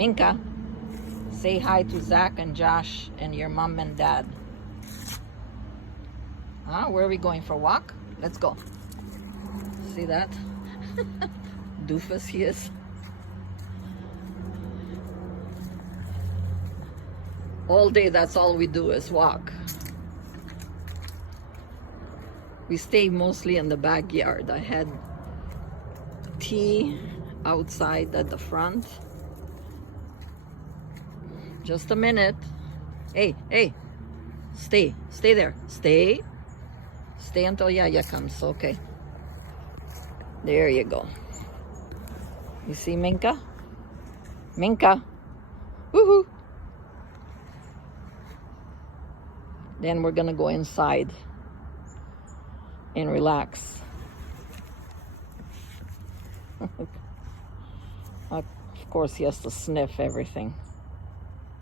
Minka, say hi to Zach and Josh and your mom and dad. Where are we going for a walk? Let's go. See that? Doofus he is. All day, that's all we do is walk. We stay mostly in the backyard. I had tea outside at the front. Just a minute. Hey, hey. Stay there. Stay until Yaya comes. Okay. There you go. You see Minka? Minka. Woohoo. Then we're gonna go inside and relax. Of course, he has to sniff everything.